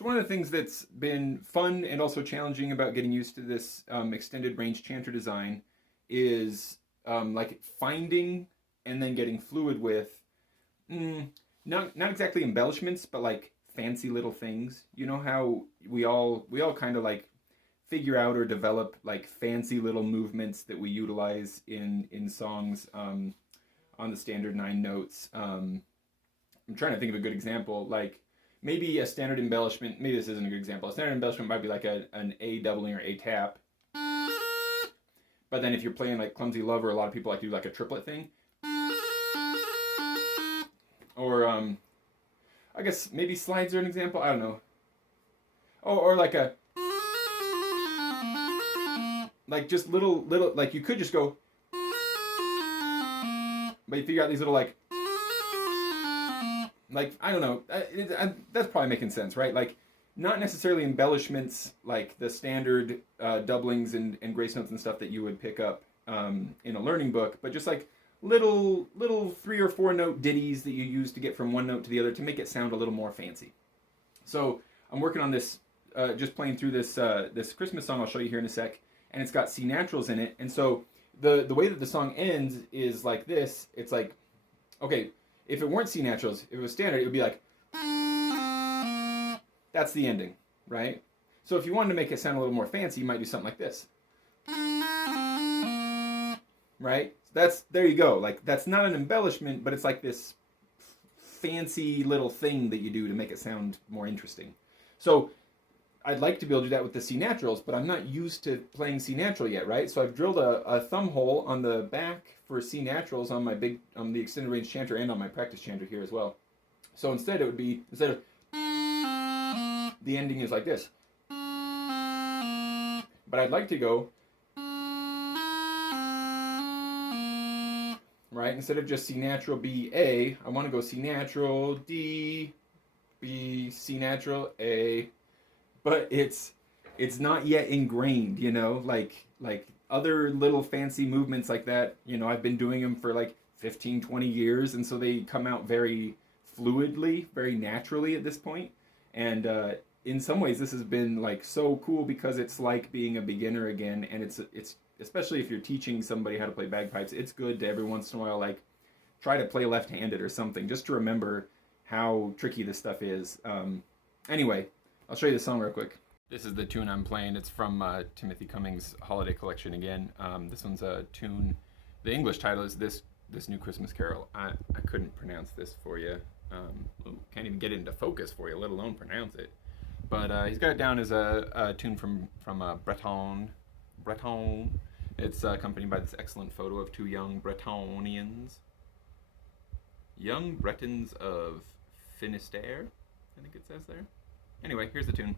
So one of the things that's been fun and also challenging about getting used to this extended range chanter design is like finding and then getting fluid with mm, not exactly embellishments, but like fancy little things. You know how we all kind of like figure out or develop like fancy little movements that we utilize in songs on the standard nine notes. I'm trying to think of a good example. Like maybe a standard embellishment. Maybe this isn't a good example. A standard embellishment might be like an A doubling or A tap. But then if you're playing like Clumsy Lover, a lot of people like to do like a triplet thing. Or I guess maybe slides are an example. I don't know. Oh, or like a like just little like you could just go, but you figure out these little like I don't know. That's probably making sense, right? Like not necessarily embellishments like the standard doublings and grace notes and stuff that you would pick up in a learning book, but just like little 3 or 4 note ditties that you use to get from one note to the other to make it sound a little more fancy. So I'm working on this, just playing through this Christmas song. I'll show you here in a sec, and it's got C naturals in it. And so the way that the song ends is like this. It's like, okay, if it weren't C naturals, if it was standard, it would be like, that's the ending, right? So if you wanted to make it sound a little more fancy, you might do something like this, right? There you go. Like that's not an embellishment, but it's like this fancy little thing that you do to make it sound more interesting. So I'd like to be able to do that with the C naturals, but I'm not used to playing C natural yet, right? So I've drilled a thumb hole on the back for C naturals on the extended range chanter and on my practice chanter here as well. So instead it would be, instead of the ending is like this. But I'd like to go, right? Instead of just C natural B A, I want to go C natural D B C natural A. But it's not yet ingrained, you know, like other little fancy movements like that, you know, I've been doing them for like 15, 20 years, and so they come out very fluidly, very naturally at this point. And in some ways this has been like so cool because it's like being a beginner again, and it's especially if you're teaching somebody how to play bagpipes, it's good to every once in a while like try to play left-handed or something just to remember how tricky this stuff is. Anyway, I'll show you the song real quick. This is the tune I'm playing. It's from Timothy Cummings' Holiday Collection again. This one's a tune. The English title is This New Christmas Carol. I couldn't pronounce this for you. Can't even get it into focus for you, let alone pronounce it. But he's got it down as a tune from Breton. It's accompanied by this excellent photo of 2 young Bretonians. Young Bretons of Finistère, I think it says there. Anyway, here's the tune.